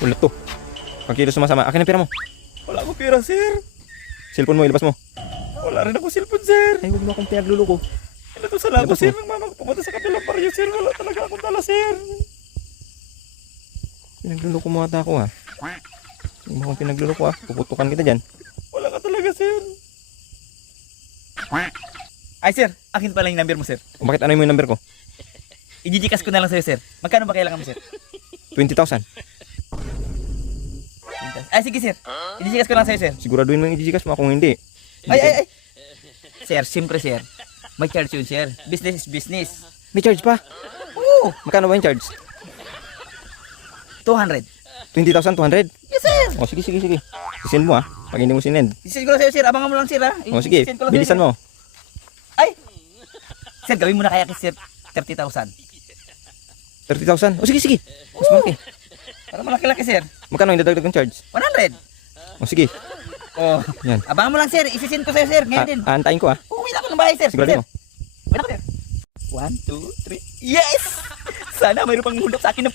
Ulat to. Pagkilo sumasama. Akin ang pera mo. Wala akong pera, sir. Cellphone mo, ilabas mo. Wala rin ako cellphone, sir. Ay, huwag mo akong pinagluloko. Ito sa labo, Labas sir. mo. Nang mama ko pumunta sa kabilang baryo, sir. Wala talaga akong dala, sir. Pinagluloko mo ata ako ha. Huwag mo akong pinagluloko ha. Puputukan kita dyan. Wala ka talaga, sir. Ay, sir. Akin pala yung number mo, sir. O bakit ano mo yung number ko? I-GCash ko na lang sa'yo, sir. Magkano ba kailangan mo, sir? 20,000. Ay, sige, sir. I-GCash ko lang sa'yo, sir. Siguraduhin mo yung i-GCash mo. Kung hindi. Ay. Sir, siyempre, sir. May charge yun, sir. Business is business. May charge pa. Oo. Magkano ba yung charge? 200. 20,200? Yes, sir. O sige. Sisend mo ha. Pag hindi mo sinend. I-send ko lang sa'yo, sir. Abangan mo lang, sir, ha? O sige. I-send ko lang sa'yo, Bilisan sir. mo. Ay! Sir, gawin mo na kaya kay sir 30,000. 30,000. O sige. Mas malaki. Para malaki-laki, sir. Magkano yung dadagdag ng charge? 100. O sige. Oh. Yan. Abangan mo lang, sir. I-send ko sa'yo, sir. Ngayon din. Aantayin ko ha. Uwi na ako ng bahay, sir. Sigurado Sir. mo. Wala ko, sir. 1, 2, 3. Yes! Sana mayroon pang hulog sa akin na